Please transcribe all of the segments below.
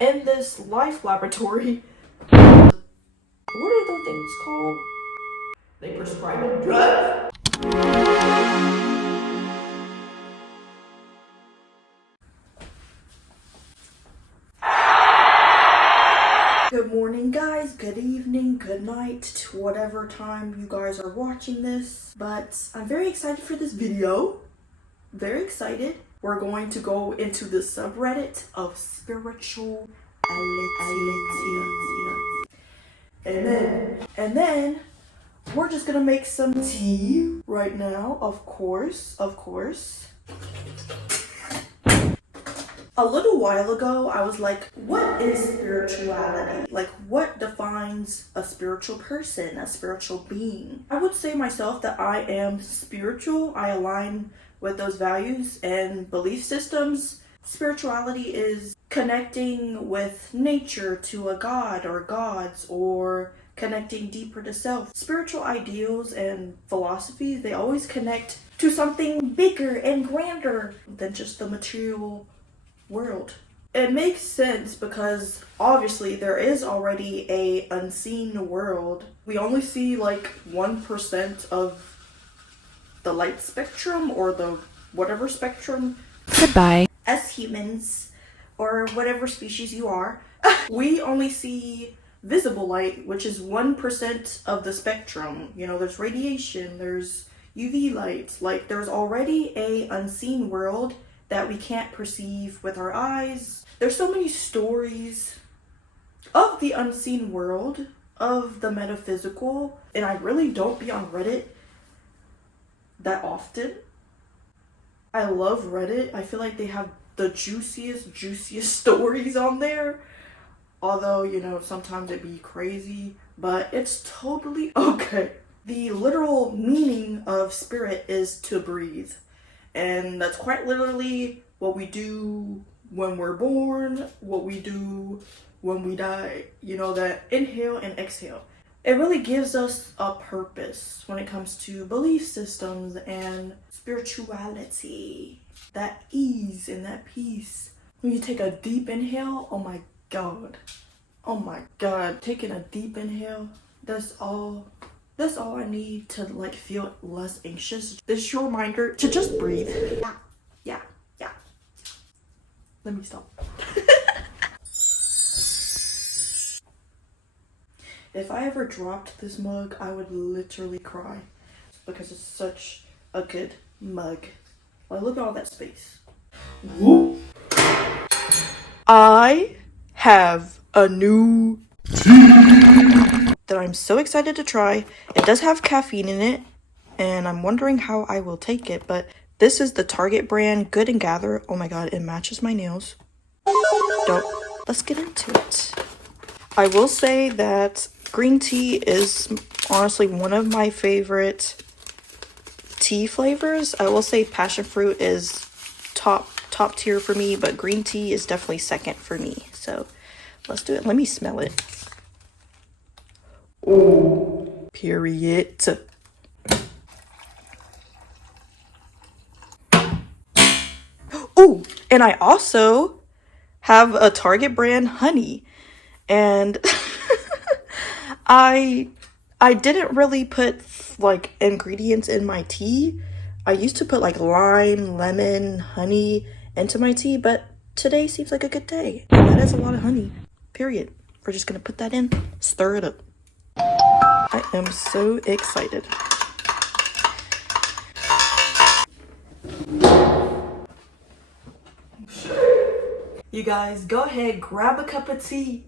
in this life laboratory. What are those things called? They prescribe drugs? Good morning, guys. Good evening, good night, to whatever time you guys are watching this. But I'm very excited for this video. Very excited. We're going to go into the subreddit of spirituality. And then we're just gonna make some tea right now, of course. A little while ago, I was like, what is spirituality? Like, what defines a spiritual person, a spiritual being? I would say myself that I am spiritual. I align with those values and belief systems. Spirituality is connecting with nature to a god or gods, or connecting deeper to self. Spiritual ideals and philosophies, they always connect to something bigger and grander than just the material world. It makes sense because obviously there is already a unseen world. We only see like 1% of the light spectrum, or the whatever spectrum. Goodbye. As humans, or whatever species you are, we only see visible light, which is 1% of the spectrum. You know, there's radiation, there's UV light. Like, there's already a unseen world that we can't perceive with our eyes. There's so many stories of the unseen world, of the metaphysical, and I really don't be on Reddit that often. I love Reddit. I feel like they have the juiciest stories on there. Although, you know, sometimes it be crazy, but it's totally okay. The literal meaning of spirit is to breathe. And that's quite literally what we do when we're born, what we do when we die. You know, that inhale and exhale. It really gives us a purpose when it comes to belief systems and spirituality. That ease and that peace. When you take a deep inhale, oh my god. Taking a deep inhale, that's all I need to like feel less anxious. This is your reminder to just breathe. Yeah. Let me stop. If I ever dropped this mug, I would literally cry because it's such a good mug. Like, look at all that space. Whoop. I have a new tea that I'm so excited to try. It does have caffeine in it, and I'm wondering how I will take it, but this is the Target brand Good and Gather. Oh my god, it matches my nails. Let's get into it. I will say that green tea is honestly one of my favorite tea flavors. I will say passion fruit is top tier for me, but green tea is definitely second for me. So let's do it. Let me smell it. Oh, period. Oh, and I also have a Target brand honey, and I didn't really put like ingredients in my tea. I used to put like lime, lemon, honey into my tea, but today seems like a good day. And that is a lot of honey, period. We're just gonna put that in, stir it up. I am so excited. You guys, go ahead, grab a cup of tea,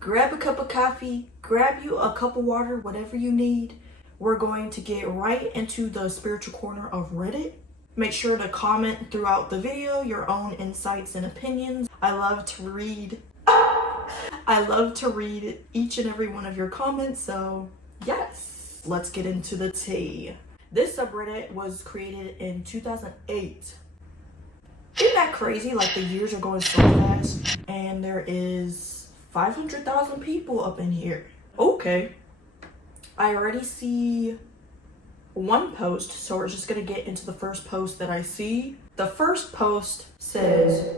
grab a cup of coffee, grab you a cup of water, whatever you need. We're going to get right into the spiritual corner of Reddit. Make sure to comment throughout the video your own insights and opinions. I love to read each and every one of your comments, so yes. Let's get into the tea. This subreddit was created in 2008. Isn't that crazy? Like, the years are going so fast, and there is 500,000 people up in here. Okay. I already see one post, so we're just gonna get into the first post that I see. The first post says,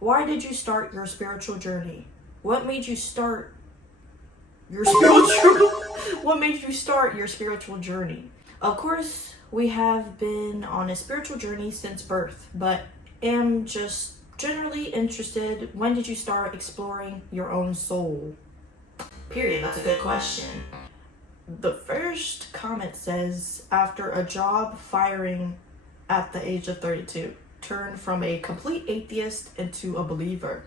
Why did you start your spiritual journey? What made you start your spiritual what made you start your spiritual journey? Of course, we have been on a spiritual journey since birth, but am just generally interested, when did you start exploring your own soul? Period. That's a good question. The first comment says, after a job firing at the age of 32, turned from a complete atheist into a believer.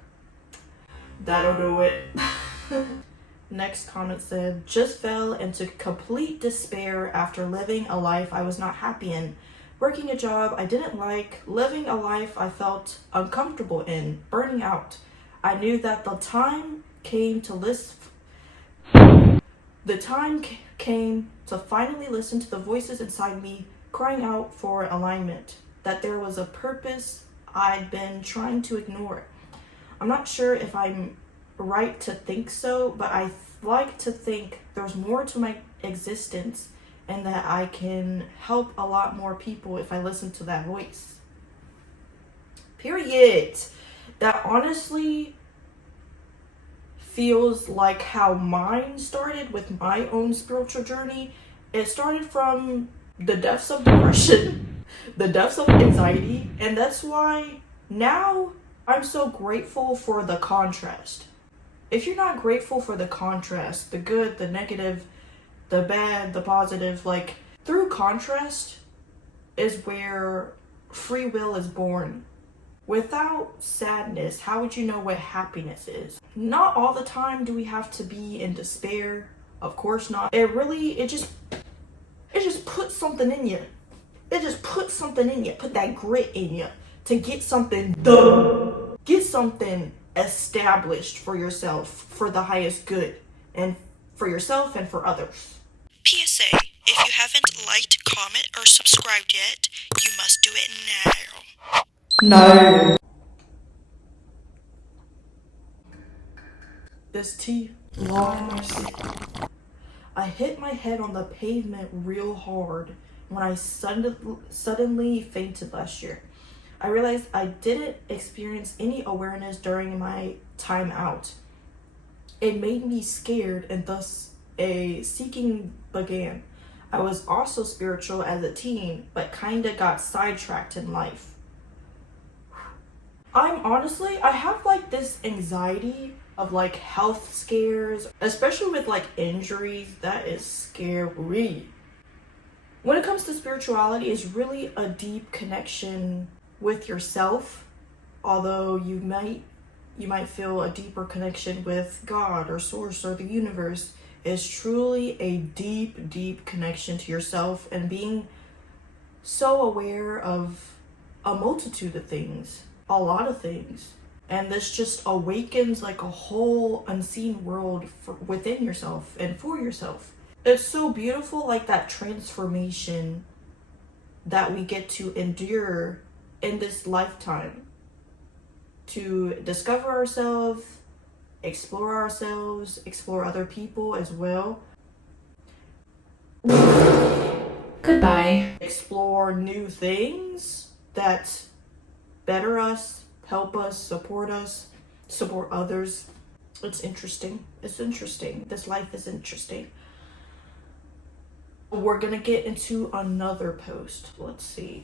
That'll do it. Next comment said, just fell into complete despair after living a life I was not happy in, working a job I didn't like, living a life I felt uncomfortable in, burning out. I knew that the time came to finally listen to the voices inside me crying out for alignment, that there was a purpose I'd been trying to ignore. I'm not sure if I'm right to think so, but I like to think there's more to my existence and that I can help a lot more people if I listen to that voice. Period. That honestly feels like how mine started with my own spiritual journey. It started from the depths of depression, the depths of anxiety, and that's why now I'm so grateful for the contrast. If you're not grateful for the contrast, the good, the negative, the bad, the positive, like through contrast is where free will is born. Without sadness, how would you know what happiness is? Not all the time do we have to be in despair. Of course not. It just puts something in you. It just puts something in you. Put that grit in you to get something done. Get something established for yourself, for the highest good, and for yourself and for others. PSA, if you haven't liked, comment, or subscribed yet, you must do it now. No. This tea, long mercy. I hit my head on the pavement real hard when I suddenly fainted last year. I realized I didn't experience any awareness during my time out. It made me scared, and thus a seeking began. I was also spiritual as a teen, but kinda got sidetracked in life. I have like this anxiety of like health scares, especially with like injuries. That is scary. When it comes to spirituality, it's really a deep connection with yourself, although you might feel a deeper connection with God or source or the universe. Is truly a deep connection to yourself and being so aware of a multitude of things, a lot of things. And this just awakens like a whole unseen world within yourself and for yourself. It's so beautiful, like that transformation that we get to endure in this lifetime, to discover ourselves, explore other people as well. Goodbye. Explore new things that better us, help us, support others. It's interesting. This life is interesting. We're gonna get into another post. Let's see.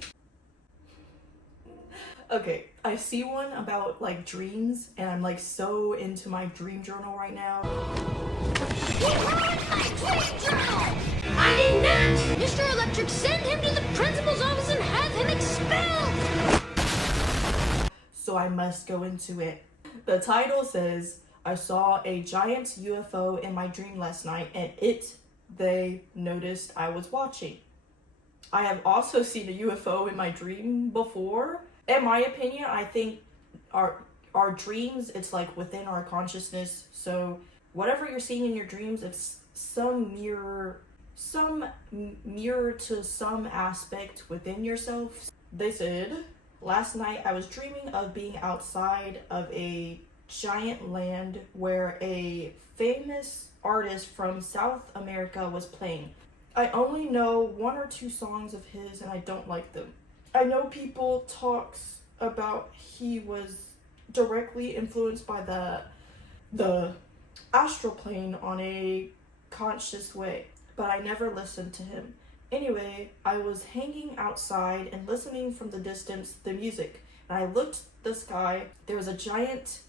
Okay, I see one about like dreams, and I'm like so into my dream journal right now. He ruined my dream journal! I did not! Mr. Electric, send him to the principal's office and have him expelled! So I must go into it. The title says, I saw a giant UFO in my dream last night, and they noticed I was watching. I have also seen a UFO in my dream before. In my opinion, I think our dreams, it's like within our consciousness. So whatever you're seeing in your dreams, it's some mirror to some aspect within yourself. They said, last night I was dreaming of being outside of a giant land where a famous artist from South America was playing. I only know 1 or 2 songs of his, and I don't like them. I know people talks about he was directly influenced by the astral plane on a conscious way, but I never listened to him. Anyway, I was hanging outside and listening from the distance the music, and I looked the sky. There was a giant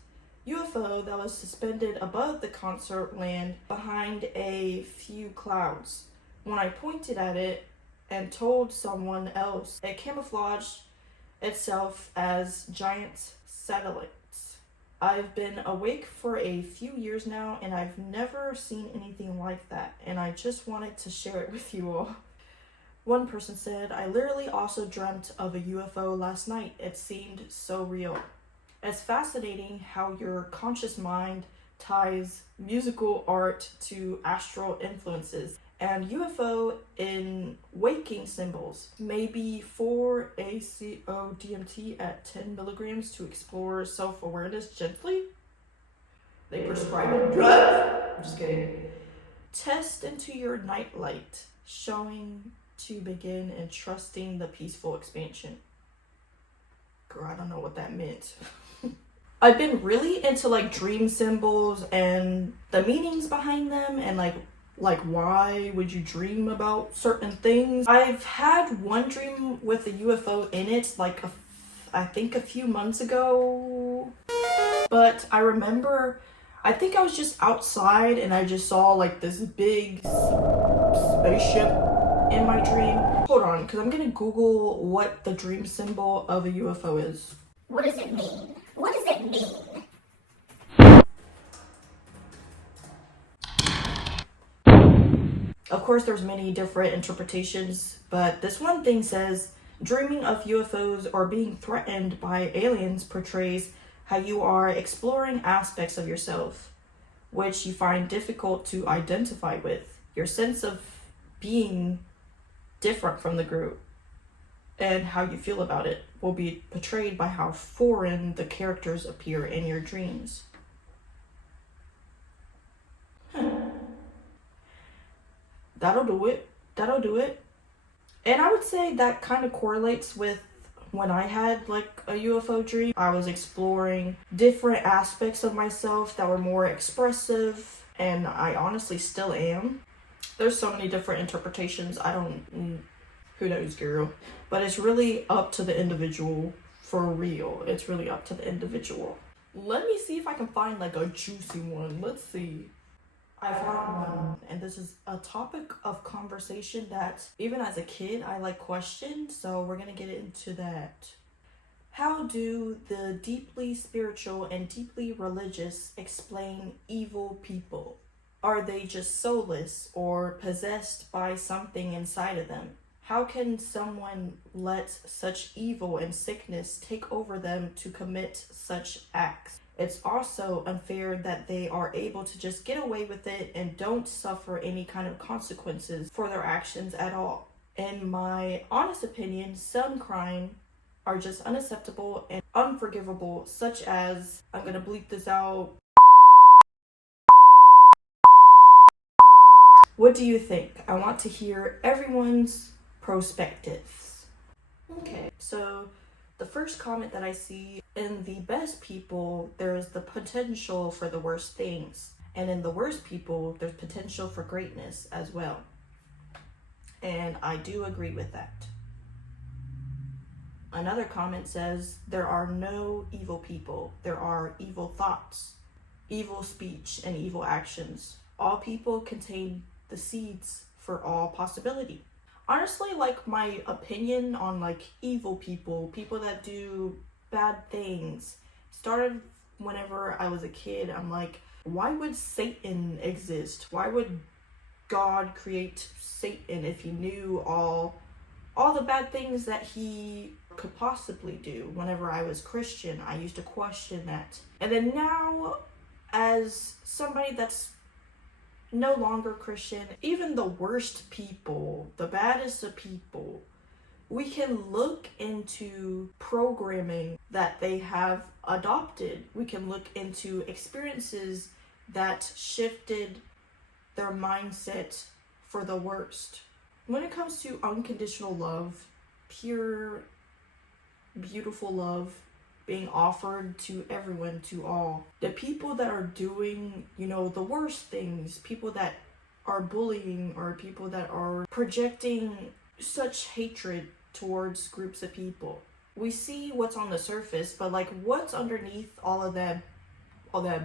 UFO that was suspended above the concert land behind a few clouds. When I pointed at it and told someone else, it camouflaged itself as giant satellites. I've been awake for a few years now, and I've never seen anything like that, and I just wanted to share it with you all. One person said, I literally also dreamt of a UFO last night. It seemed so real. It's fascinating how your conscious mind ties musical art to astral influences and UFO in waking symbols. Maybe 4-ACO-DMT at 10 milligrams to explore self-awareness gently. They prescribe a drug? I'm just kidding. Test into your nightlight, showing to begin and trusting the peaceful expansion. Girl, I don't know what that meant. I've been really into like dream symbols and the meanings behind them, and like why would you dream about certain things. I've had one dream with a UFO in it, like I think a few months ago, but I remember I think I was just outside and I just saw like this big spaceship in my dream. Hold on, because I'm gonna Google what the dream symbol of a UFO is. What does it mean? What does it mean? Of course, there's many different interpretations, but this one thing says, dreaming of UFOs or being threatened by aliens portrays how you are exploring aspects of yourself, which you find difficult to identify with. Your sense of being different from the group and how you feel about it will be portrayed by how foreign the characters appear in your dreams. That'll do it. And I would say that kind of correlates with when I had like a UFO dream. I was exploring different aspects of myself that were more expressive, and I honestly still am. There's so many different interpretations. Who knows, girl? But it's really up to the individual, for real. It's really up to the individual. Let me see if I can find like a juicy one. Let's see. I found one, and this is a topic of conversation that even as a kid I like questioned, so we're gonna get into that. How do the deeply spiritual and deeply religious explain evil people? Are they just soulless or possessed by something inside of them? How can someone let such evil and sickness take over them to commit such acts? It's also unfair that they are able to just get away with it and don't suffer any kind of consequences for their actions at all. In my honest opinion, some crime are just unacceptable and unforgivable, such as, I'm gonna bleep this out. What do you think? I want to hear everyone's perspectives. Okay, so the first comment that I see, in the best people, there is the potential for the worst things. And in the worst people, there's potential for greatness as well. And I do agree with that. Another comment says, there are no evil people. There are evil thoughts, evil speech, and evil actions. All people contain the seeds for all possibility. Honestly, like, my opinion on like evil people that do bad things started whenever I was a kid. I'm like, why would Satan exist? Why would God create Satan if he knew all the bad things that he could possibly do? Whenever I was Christian, I used to question that. And then now, as somebody that's no longer Christian, even the worst people, the baddest of people, we can look into programming that they have adopted. We can look into experiences that shifted their mindset for the worst. When it comes to unconditional love, pure, beautiful love, being offered to everyone, to all. The people that are doing, the worst things, people that are bullying, or people that are projecting such hatred towards groups of people. We see what's on the surface, but like, what's underneath all that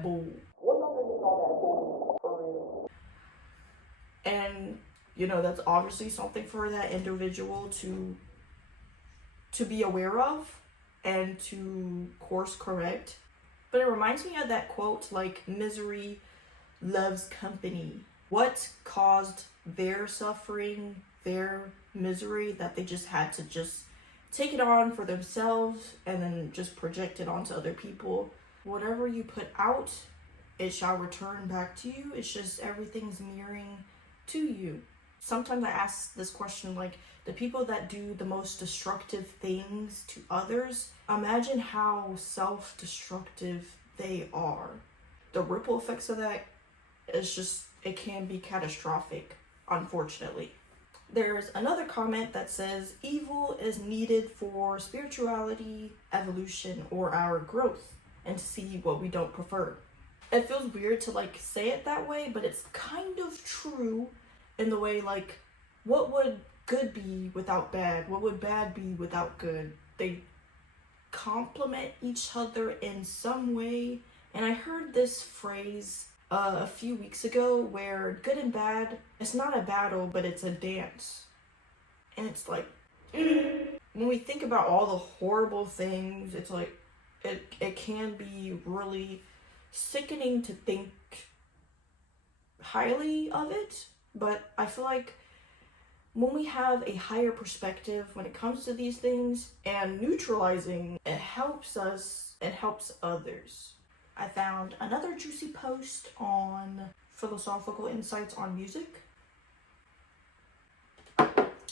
bull? What's underneath all that bull for real? And that's obviously something for that individual to be aware of and to course correct. But it reminds me of that quote, like, misery loves company. What caused their suffering, their misery, that they just had to just take it on for themselves and then just project it onto other people. Whatever you put out, it shall return back to you. It's just everything's mirroring to you. Sometimes I ask this question, like, the people that do the most destructive things to others, imagine how self-destructive they are. The ripple effects of that is just, it can be catastrophic, unfortunately. There's another comment that says, evil is needed for spirituality, evolution, or our growth, and to see what we don't prefer. It feels weird to like say it that way, but it's kind of true in the way, like, what would good be without bad? What would bad be without good? They complement each other in some way. And I heard this phrase a few weeks ago where good and bad, it's not a battle, but it's a dance. And it's like, when we think about all the horrible things, it's like, it can be really sickening to think highly of it. But I feel like when we have a higher perspective when it comes to these things and neutralizing, it helps us, it helps others. I found another juicy post on philosophical insights on music.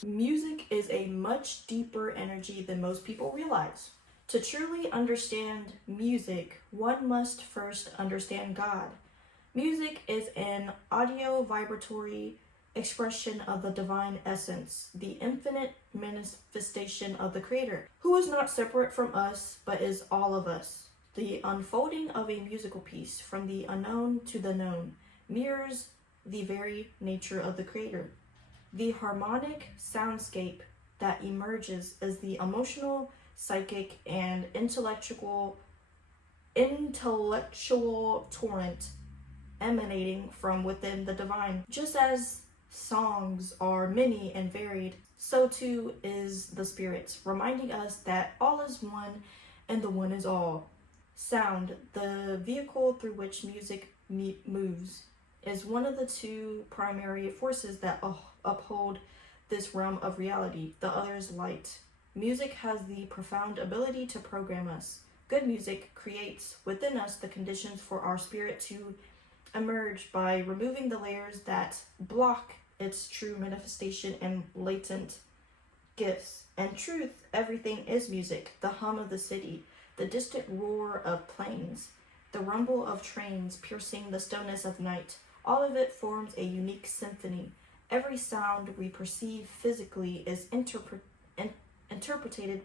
Music is a much deeper energy than most people realize. To truly understand music, one must first understand God. Music is an audio vibratory expression of the divine essence, the infinite manifestation of the Creator, who is not separate from us, but is all of us. The unfolding of a musical piece from the unknown to the known mirrors the very nature of the Creator. The harmonic soundscape that emerges is the emotional, psychic, and intellectual torrent emanating from within the divine. Just as songs are many and varied, so too is the spirit, reminding us that all is one and the one is all. Sound, the vehicle through which music moves, is one of the two primary forces that uphold this realm of reality. The other is light. Music has the profound ability to program us. Good music creates within us the conditions for our spirit to emerge by removing the layers that block its true manifestation and latent gifts. And truth, everything is music. The hum of the city, the distant roar of planes, the rumble of trains piercing the stillness of night, all of it forms a unique symphony. Every sound we perceive physically is interpreted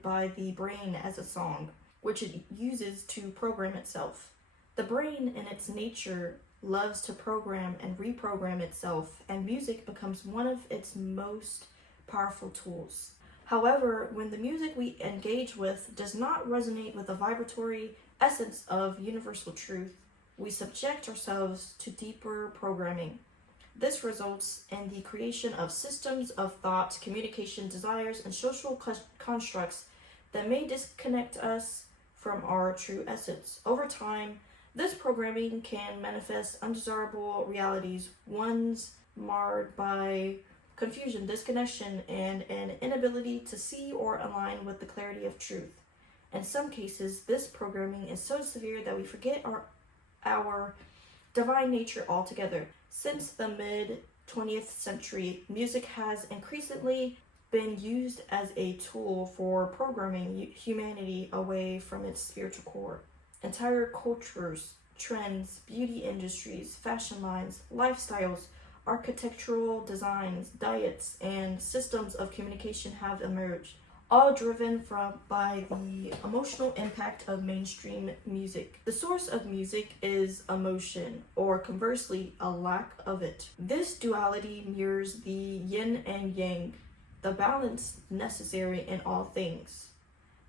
by the brain as a song, which it uses to program itself. The brain, in its nature, loves to program and reprogram itself, and music becomes one of its most powerful tools. However, when the music we engage with does not resonate with the vibratory essence of universal truth, we subject ourselves to deeper programming. This results in the creation of systems of thought, communication, desires, and social constructs that may disconnect us from our true essence. Over time, this programming can manifest undesirable realities, ones marred by confusion, disconnection, and an inability to see or align with the clarity of truth. In some cases, this programming is so severe that we forget our divine nature altogether. Since the mid-20th century, music has increasingly been used as a tool for programming humanity away from its spiritual core. Entire cultures, trends, beauty industries, fashion lines, lifestyles, architectural designs, diets, and systems of communication have emerged, all driven by the emotional impact of mainstream music. The source of music is emotion, or conversely, a lack of it. This duality mirrors the yin and yang, the balance necessary in all things.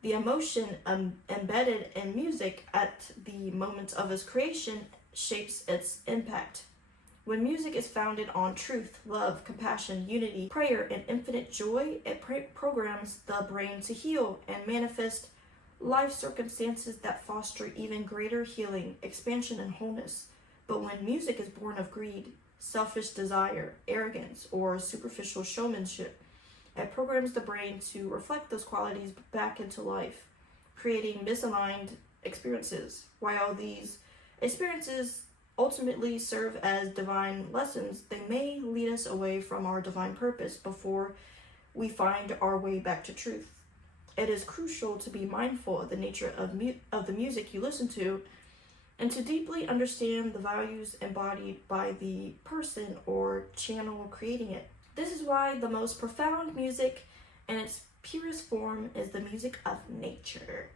The emotion embedded in music at the moment of its creation shapes its impact. When music is founded on truth, love, compassion, unity, prayer, and infinite joy, it programs the brain to heal and manifest life circumstances that foster even greater healing, expansion, and wholeness. But when music is born of greed, selfish desire, arrogance, or superficial showmanship, it programs the brain to reflect those qualities back into life, creating misaligned experiences. While these experiences ultimately serve as divine lessons, they may lead us away from our divine purpose before we find our way back to truth. It is crucial to be mindful of the nature of the music you listen to, and to deeply understand the values embodied by the person or channel creating it. This is why the most profound music in its purest form is the music of nature.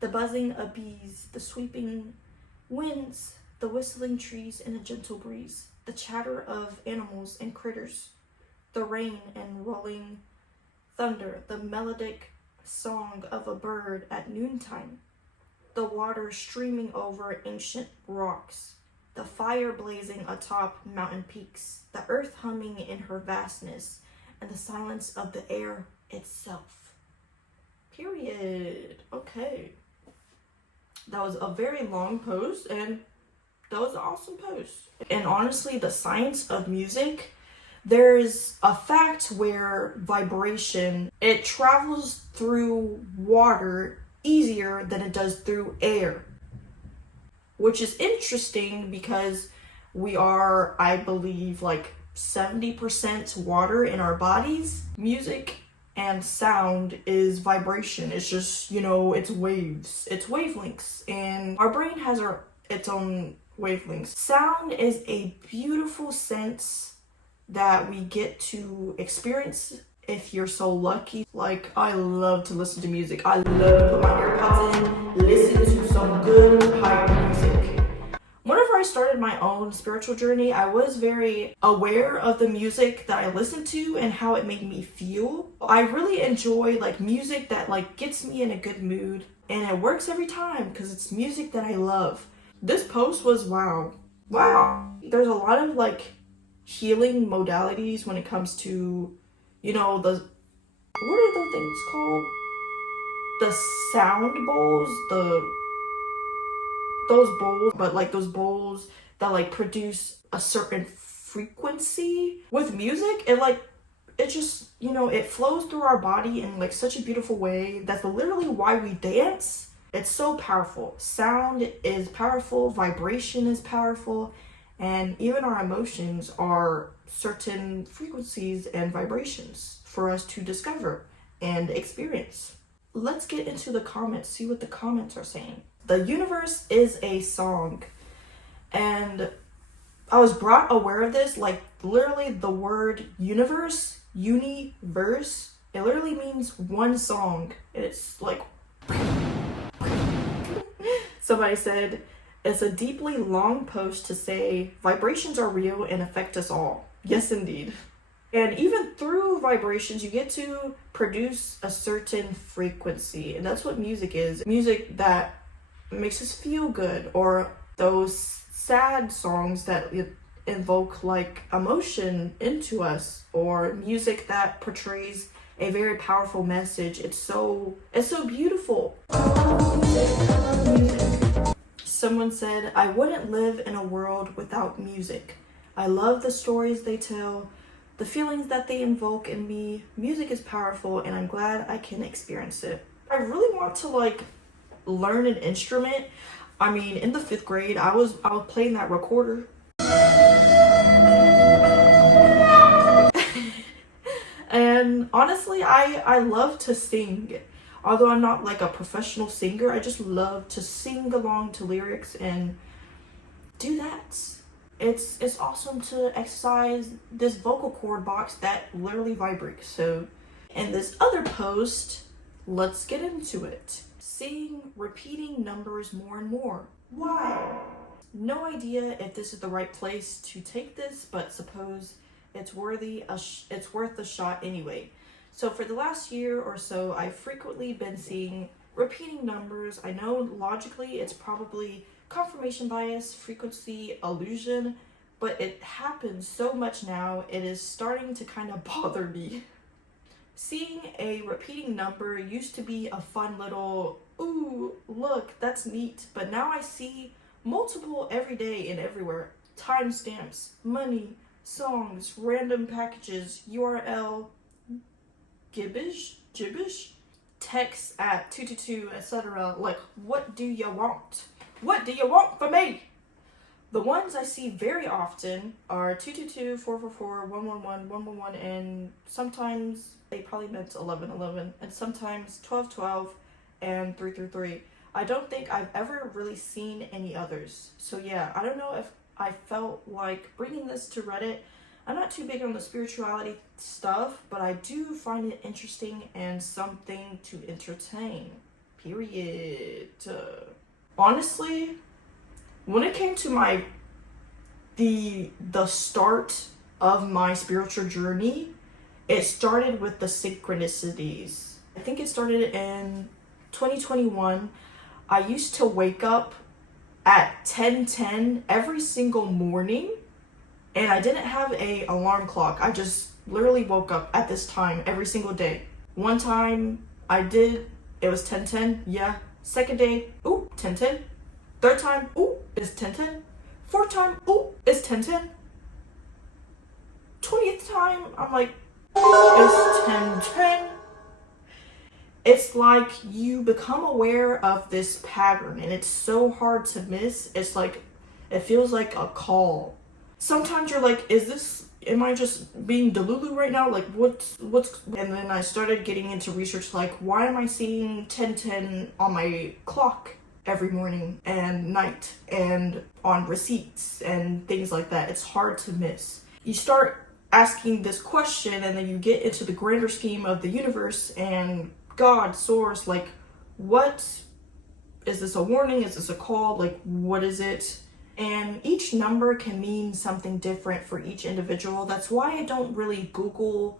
The buzzing of bees, the sweeping winds, the whistling trees in a gentle breeze, the chatter of animals and critters, the rain and rolling thunder, the melodic song of a bird at noontime, the water streaming over ancient rocks, the fire blazing atop mountain peaks, the earth humming in her vastness, and the silence of the air itself. Period. Okay. That was a very long post, and that was an awesome post. And honestly, the science of music, there's a fact where vibration, it travels through water easier than it does through air. Which is interesting because we are, I believe, like 70% water in our bodies. Music and sound is vibration. It's just, it's waves. It's wavelengths. And our brain has its own wavelengths. Sound is a beautiful sense that we get to experience if you're so lucky. Like, I love to listen to music. I love to put my earpods in, listen to some good hype music. Whenever I started my own spiritual journey, I was very aware of the music that I listened to and how it made me feel. I really enjoy music that gets me in a good mood, and it works every time because it's music that I love. This post was wow. There's a lot of healing modalities when it comes to, what are those things called? The sound bowls, those bowls, but those bowls that produce a certain frequency. With music, it just, it flows through our body in such a beautiful way. That's literally why we dance. It's so powerful. Sound is powerful, vibration is powerful, and even our emotions are certain frequencies and vibrations for us to discover and experience. Let's get into the comments, see what the comments are saying. The universe is a song, and I was brought aware of this, literally the word universe, universe, it literally means one song. It's somebody said, it's a deeply long post to say vibrations are real and affect us all. Yes, indeed. And even through vibrations, you get to produce a certain frequency, and that's what music is. Music that makes us feel good, or those sad songs that invoke emotion into us, or music that portrays a very powerful message. It's so beautiful. I love music. Someone said, I wouldn't live in a world without music. I love the stories they tell, the feelings that they invoke in me. Music is powerful, and I'm glad I can experience it. I really want to learn an instrument. I mean, in the 5th grade, I was playing that recorder. And honestly, I love to sing. Although I'm not a professional singer, I just love to sing along to lyrics and do that. It's awesome to exercise this vocal cord box that literally vibrates. So in this other post, let's get into it. Seeing repeating numbers more and more. Why? No idea if this is the right place to take this, but suppose it's worth a shot anyway. So for the last year or so, I've frequently been seeing repeating numbers. I know logically it's probably confirmation bias, frequency illusion, but it happens so much now, it is starting to kind of bother me. Seeing a repeating number used to be a fun little, ooh, look, that's neat, but now I see multiple every day and everywhere. Timestamps, money, songs, random packages, URL, gibbish, text at 222, etc. Like, what do you want? What do you want from me? The ones I see very often are 222, 444, 111, 111, and sometimes they probably meant 1111, and sometimes 1212 and 333. I don't think I've ever really seen any others. So yeah, I don't know if I felt like bringing this to Reddit. I'm not too big on the spirituality stuff, but I do find it interesting and something to entertain. Period. Honestly, when it came to the start of my spiritual journey, it started with the Synchronicities. I think it started in 2021. I used to wake up at 10:10 every single morning, and I didn't have a alarm clock. I just literally woke up at this time every single day. One time I did, it was 10:10, yeah. Second day, ooh, 10:10. Third time, ooh, it's 10:10. Fourth time, ooh, it's 10:10. 20th time, I'm like, it's 10:10. It's like you become aware of this pattern and it's so hard to miss. It's like, it feels like a call. Sometimes you're like, am I just being delulu right now? Like, what's, and then I started getting into research, like, why am I seeing 10:10 on my clock every morning and night and on receipts and things like that? It's hard to miss. You start asking this question and then you get into the grander scheme of the universe and God, source, like, what is this, a warning? Is this a call? Like, what is it? And each number can mean something different for each individual. That's why I don't really Google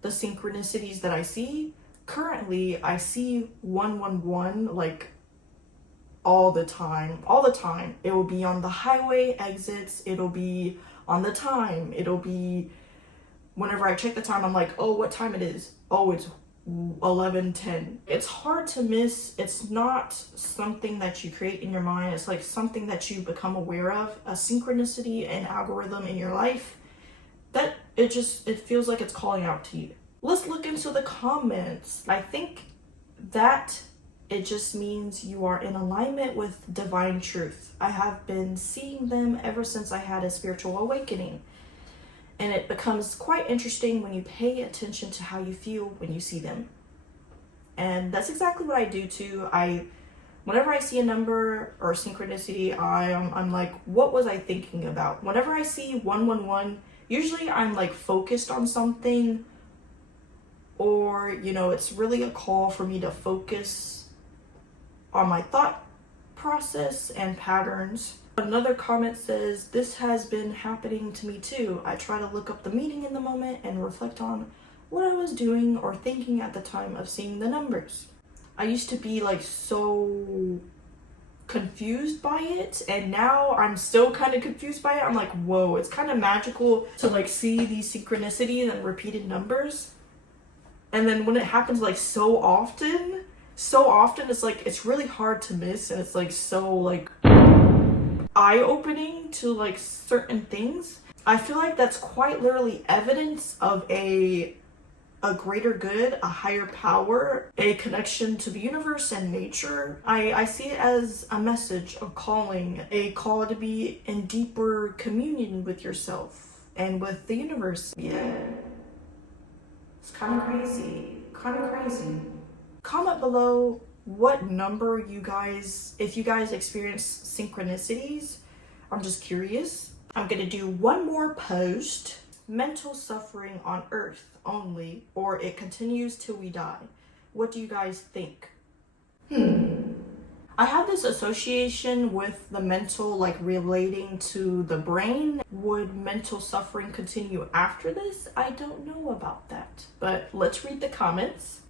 the synchronicities that I see. Currently, I see 111 like all the time. It will be on the highway exits. It'll be on the time. It'll be whenever I check the time, I'm like, oh, what time it is? Oh, it's 11:10. It's hard to miss. It's not something that you create in your mind. It's like something that you become aware of, a synchronicity, an algorithm in your life that it feels like it's calling out to you. Let's look into the comments. I think that it just means you are in alignment with divine truth. I have been seeing them ever since I had a spiritual awakening. And it becomes quite interesting when you pay attention to how you feel when you see them. And that's exactly what I do too. Whenever I see a number or synchronicity, I'm like, what was I thinking about? Whenever I see 111, usually I'm like focused on something, or, it's really a call for me to focus on my thought process and patterns. Another comment says, this has been happening to me too. I try to look up the meaning in the moment and reflect on what I was doing or thinking at the time of seeing the numbers. I used to be like so confused by it, and now I'm still kind of confused by it. I'm like, whoa, it's kind of magical to like see these synchronicities and repeated numbers. And then when it happens like so often, it's like, it's really hard to miss, and it's like so like eye-opening to like certain things. I feel like that's quite literally evidence of a greater good, a higher power, a connection to the universe and nature. I see it as a message, a calling, a call to be in deeper communion with yourself and with the universe. Yeah, it's kind of crazy. Comment below what number if you guys experience synchronicities. I'm just curious. I'm gonna do one more post. Mental suffering on earth only, or it continues till we die. What do you guys think? I have this association with the mental, like relating to the brain. Would mental suffering continue after this? I don't know about that. But let's read the comments.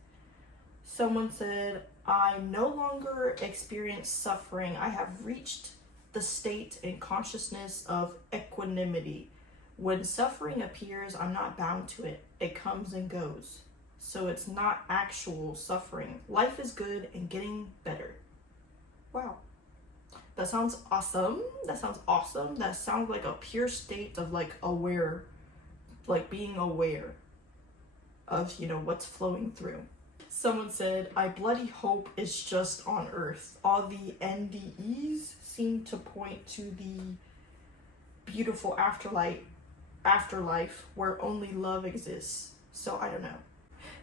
Someone said, I no longer experience suffering. I have reached the state in consciousness of equanimity. When suffering appears, I'm not bound to it. It comes and goes. So it's not actual suffering. Life is good and getting better. Wow. That sounds awesome. That sounds awesome. That sounds like a pure state of like aware, like being aware of, you know, what's flowing through. Someone said, I bloody hope it's just on Earth. All the NDEs seem to point to the beautiful afterlife where only love exists. So I don't know.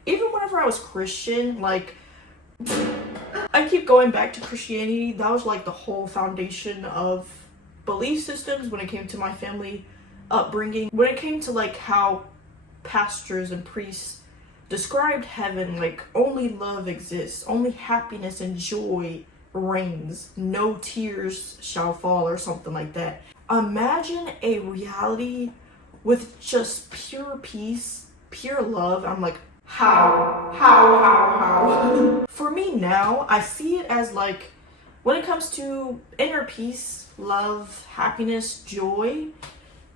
Even whenever I was Christian, like, I keep going back to Christianity. That was like the whole foundation of belief systems when it came to my family upbringing. When it came to like how pastors and priests described heaven, like only love exists, only happiness and joy reigns, no tears shall fall, or something like that. Imagine a reality with just pure peace, pure love. I'm like, how? For me now, I see it as like, when it comes to inner peace, love, happiness, joy,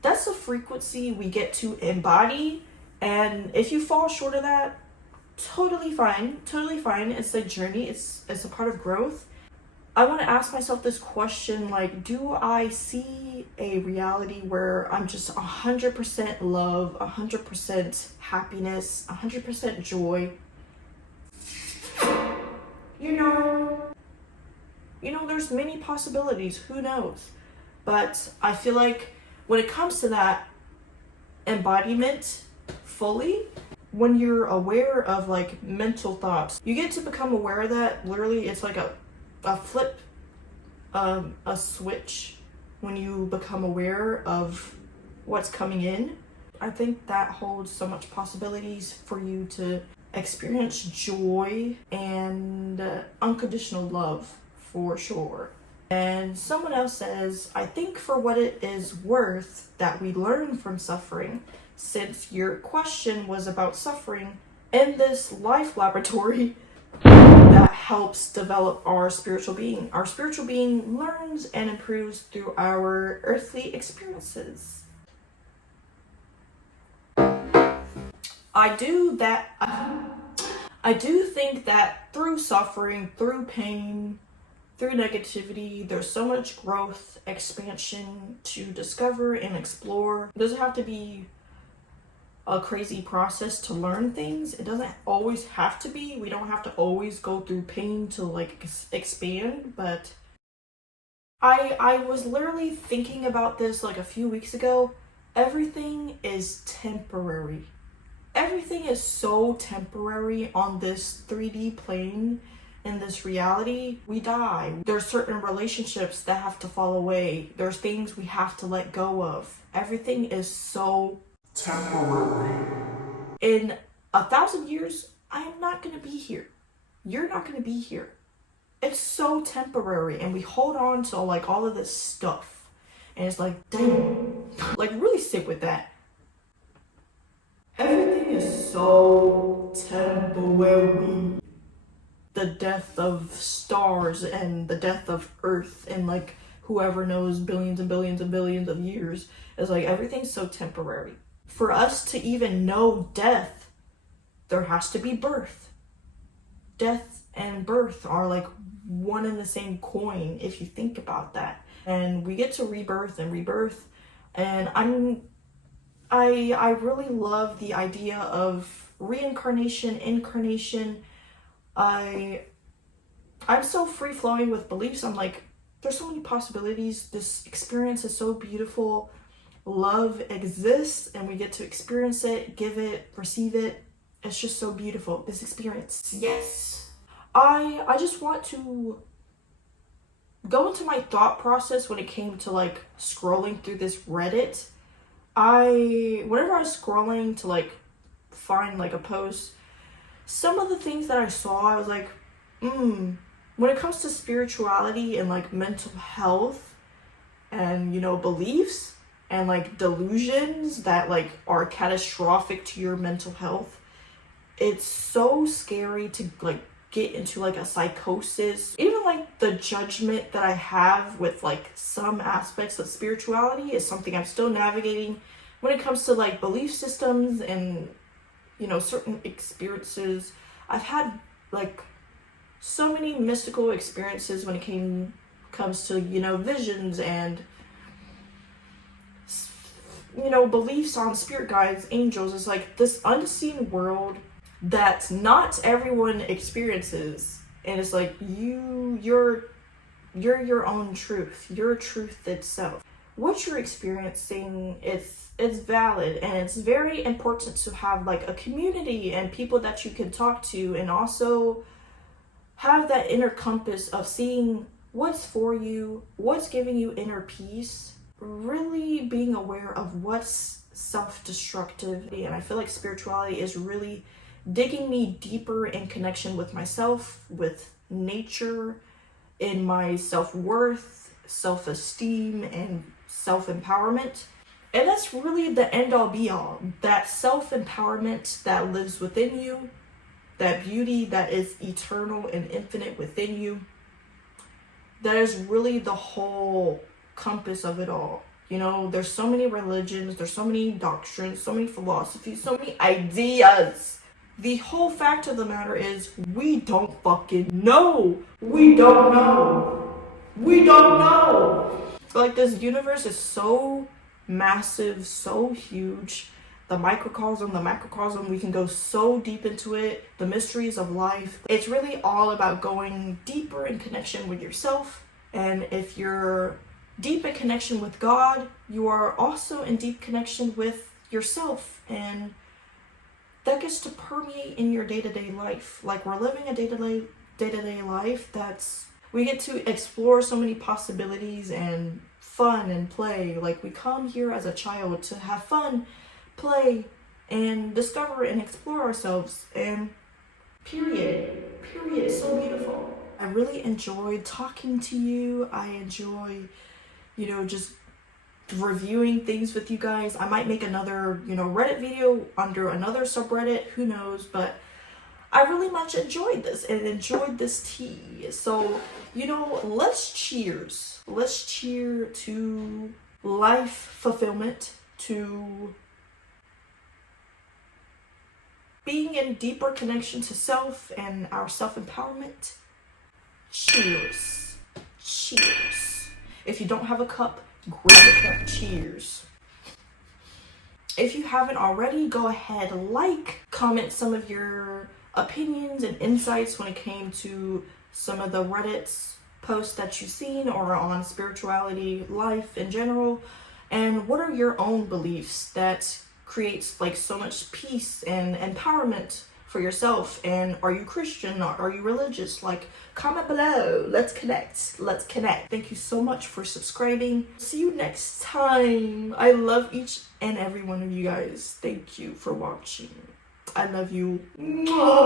that's a frequency we get to embody. And if you fall short of that, totally fine. It's a journey. It's a part of growth. I want to ask myself this question, like, do I see a reality where I'm just 100% love, 100% happiness, 100% joy? You know, there's many possibilities. Who knows? But I feel like when it comes to that embodiment fully, when you're aware of like mental thoughts, you get to become aware of that. Literally, it's like a flip, a switch when you become aware of what's coming in. I think that holds so much possibilities for you to experience joy and unconditional love for sure. And someone else says, I think for what it is worth that we learn from suffering, since your question was about suffering, in this life laboratory that helps develop our spiritual being. Our spiritual being learns and improves through our earthly experiences. I do think that through suffering, through pain, through negativity, there's so much growth, expansion to discover and explore. It doesn't have to be a crazy process to learn things. It doesn't always have to be. We don't have to always go through pain to like expand. But I was literally thinking about this like a few weeks ago. Everything is temporary. Everything is so temporary on this 3D plane. In this reality, we die. There's certain relationships that have to fall away. There's things we have to let go of. Everything is so temporary. In 1,000 years, I am not going to be here. You're not going to be here. It's so temporary, and we hold on to like all of this stuff. And it's like, damn, like really sit with that. Everything is so temporary. The death of stars and the death of Earth and like whoever knows billions and billions and billions of years is like everything's so temporary. For us to even know death, there has to be birth. Death and birth are like one and the same coin if you think about that. And we get to rebirth. And I really love the idea of reincarnation, incarnation. I'm so free flowing with beliefs. I'm like, there's so many possibilities. This experience is so beautiful. Love exists and we get to experience it, give it, receive it. It's just so beautiful, this experience. Yes. I just want to go into my thought process when it came to like scrolling through this Reddit. Whenever I was scrolling to like find like a post, some of the things that I saw, I was like, when it comes to spirituality and like mental health and, you know, beliefs and like delusions that like are catastrophic to your mental health, it's so scary to like get into like a psychosis. Even like the judgment that I have with like some aspects of spirituality is something I'm still navigating when it comes to like belief systems and, you know, certain experiences. I've had like so many mystical experiences when it comes to, you know, visions and, you know, beliefs on spirit guides, angels. It's like this unseen world that not everyone experiences, and it's like you're your own truth, your truth itself. What you're experiencing, it's valid, and it's very important to have like a community and people that you can talk to, and also have that inner compass of seeing what's for you, what's giving you inner peace, really being aware of what's self-destructive. And I feel like spirituality is really digging me deeper in connection with myself, with nature, in my self-worth, self-esteem, and self-empowerment. And that's really the end-all be-all. That self-empowerment that lives within you, that beauty that is eternal and infinite within you, that is really the whole compass of it all. You know, there's so many religions, there's so many doctrines, so many philosophies, so many ideas. The whole fact of the matter is, we don't fucking know. We don't know. We don't know. Like, this universe is so massive, so huge. The microcosm, the macrocosm, we can go so deep into it. The mysteries of life. It's really all about going deeper in connection with yourself. And if you're deep in connection with God, you are also in deep connection with yourself. And that gets to permeate in your day-to-day life. Like, we're living a day-to-day life that's, we get to explore so many possibilities and fun and play. Like, we come here as a child to have fun, play, and discover and explore ourselves. And period, it's so beautiful. I really enjoyed talking to you. I enjoy, you know, just reviewing things with you guys. I might make another, you know, Reddit video under another subreddit, who knows, but I really much enjoyed this and enjoyed this tea. So, you know, let's cheer to life fulfillment, to being in deeper connection to self and our self-empowerment. Cheers. If you don't have a cup, grab a cup. Cheers. If you haven't already, go ahead, comment some of your opinions and insights when it came to some of the Reddit's posts that you've seen, or on spirituality, life in general. And what are your own beliefs that creates like so much peace and empowerment for yourself? And are you Christian, or are you religious? Like, comment below. Let's connect. Thank you so much for subscribing. See you next time. I love each and every one of you guys. Thank you for watching. I love you. Mwah.